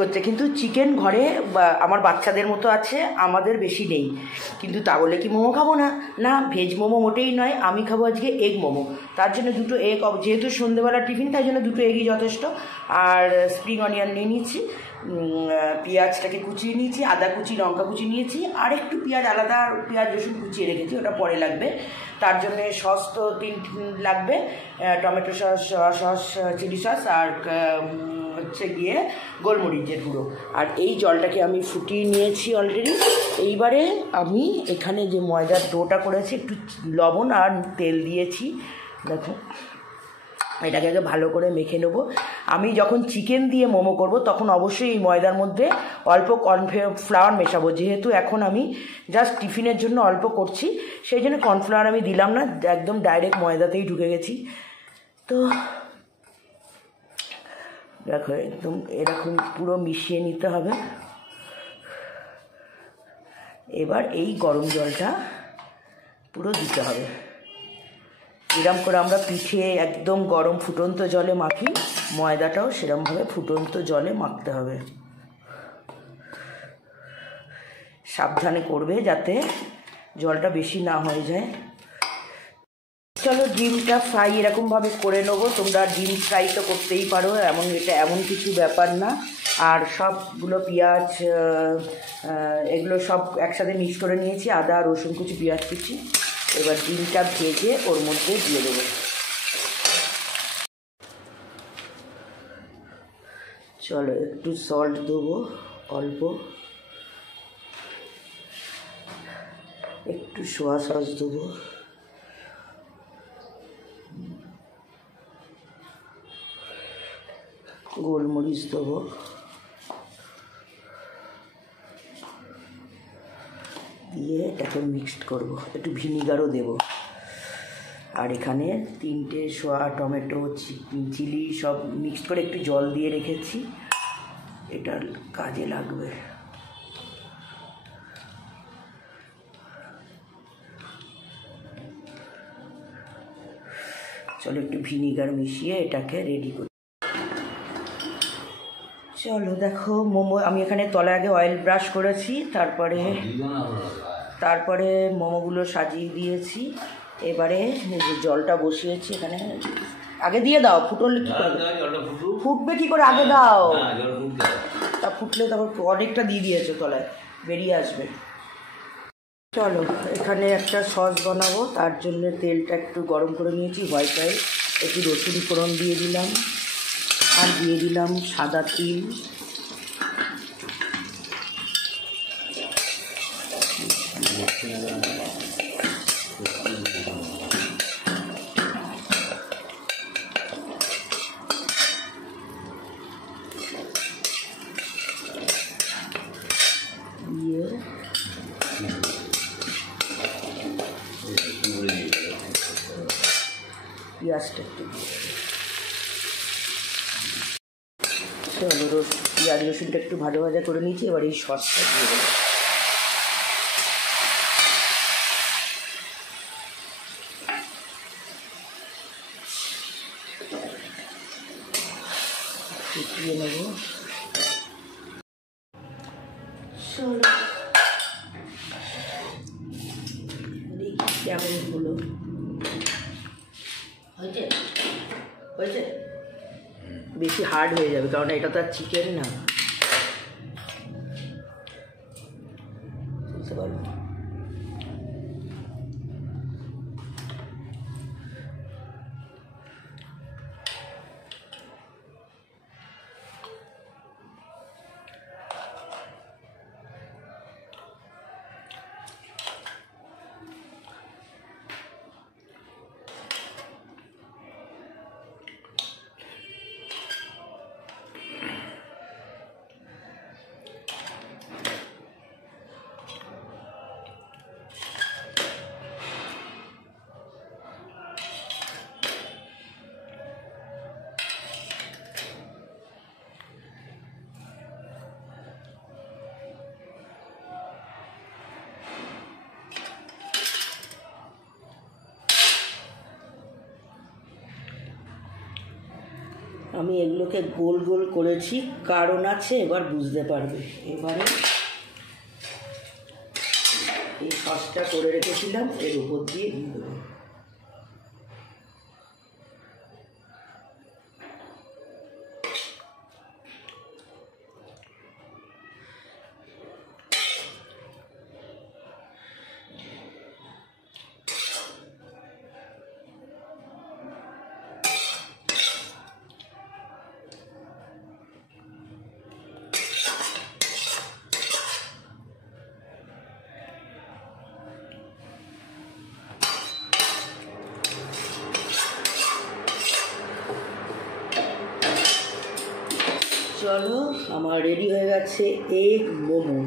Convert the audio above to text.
করছে, কিন্তু চিকেন ঘরে আমার বাচ্চাদের মতো আছে, আমাদের বেশি নেই। কিন্তু তা বলে কি মোমো খাবো না? না, ভেজ মোমো মোটেই নয়, আমি খাবো আজকে এগ মোমো। তার জন্য দুটো এগ, যেহেতু সন্ধ্যেবেলা টিফিন, তাই জন্য দুটো এগই যথেষ্ট। আর স্প্রিং অনিয়ন নিয়ে নিয়েছি, পেঁয়াজটাকে কুচিয়ে নিয়েছি, আদা কুচি, লঙ্কা কুচি নিয়েছি, আর একটু পেঁয়াজ, আলাদা পেঁয়াজ রসুন কুচিয়ে রেখেছি, ওটা পরে লাগবে। তার জন্যে সস তো 3 লাগবে, tomato sauce, sauce, chilli sauce, আর হচ্ছে গিয়ে গোলমরিচের গুঁড়ো। আর এই জলটাকে আমি ফুটিয়ে নিয়েছি অলরেডি। এইবারে আমি এখানে যে ময়দার ডোটা করেছি, একটু লবণ আর তেল দিয়েছি, দেখো এটাকে আগে ভালো করে মেখে নেবো। আমি যখন চিকেন দিয়ে মোমো করব তখন অবশ্যই এই ময়দার মধ্যে অল্প কর্নফ্লাওয়ার মেশাবো, যেহেতু এখন আমি জাস্ট টিফিনের জন্য অল্প করছি, সেই জন্য কর্নফ্লাওয়ার আমি দিলাম না, একদম ডাইরেক্ট ময়দাতেই ঢুকে গেছি। তো দেখো একদম এরকম পুরো মিশিয়ে নিতে হবে। এবার এই গরম জলটা পুরো দিতে হবে, এরম করে আমরা পিঠে একদম গরম ফুটন্ত জলে মাখি, ময়দাটাও সেরমভাবে ফুটন্ত জলে মাখতে হবে। সাবধানে করবে যাতে জলটা বেশি না হয়ে যায়। চলো ডিমটা ফ্রাই এরকমভাবে করে নেবো। তোমরা ডিম ফ্রাই তো করতেই পারো, এটা এমন কিছু ব্যাপার না। আর সবগুলো পেঁয়াজ, এগুলো সব একসাথে মিক্স করে নিয়েছি, আদা, রসুন কুচি, পেঁয়াজ কুচি। এবার ডিমটা ভেজে ওর মধ্যে দিয়ে দেবো। চলো একটু সল্ট দেবো অল্প, একটু সোয়া সস দেবো, গোলমরিচ দেবো, দিয়ে এটাকে মিক্সড করবো। একটু ভিনিগারও দেবো। আর এখানে 3টে সোয়া, টমেটো, চিলি সব মিক্সড করে একটু জল দিয়ে রেখেছি, এটা কাজে লাগবে। চলো একটু ভিনিগার মিশিয়ে এটাকে রেডি করি। চলো দেখো মোমো, আমি এখানে তলায় আগে অয়েল ব্রাশ করেছি, তারপরে মোমোগুলো সাজিয়ে দিয়েছি। এবারে জলটা বসিয়েছি এখানে, আগে দিয়ে দাও, ফুটলে কী করে? ফুটবে কী করে, আগে দাও। তা ফুটলে তারপর অনেকটা দিয়ে দিয়েছো, তলায় বেরিয়ে আসবে। চলো এখানে একটা সস বানাবো, তার জন্য তেলটা একটু গরম করে নিয়েছি, হোয়াইট অয়েল, একটু রসুন ফোড়ন দিয়ে দিলাম, আর দিয়ে দিলাম সাদা তিল, দিয়ে পেঁয়াজটা একটু দিয়ে, চলো পেঁয়াজ রসুনটা একটু ভাজা ভাজা করে নিয়েছি। এবার এই সসটা দিয়ে দেবো। ফুটিয়ে নেব। চলো দেখি কেমন হলো, হয়েছে? হয়েছে? বেশি হার্ড হয়ে যাবে, কারণ এটা তো আর চিকেন না, বুঝতে পারবো। আমি এগুলোকে গোল গোল করেছি, কারণ আছে, এবার বুঝতে পারবে। এবারে এই সসটা করে রেখেছিলাম এর উপর দিয়ে দিয়ে দেবো। চলো, আমার রেডি হয়ে গেছে এগ মোমো।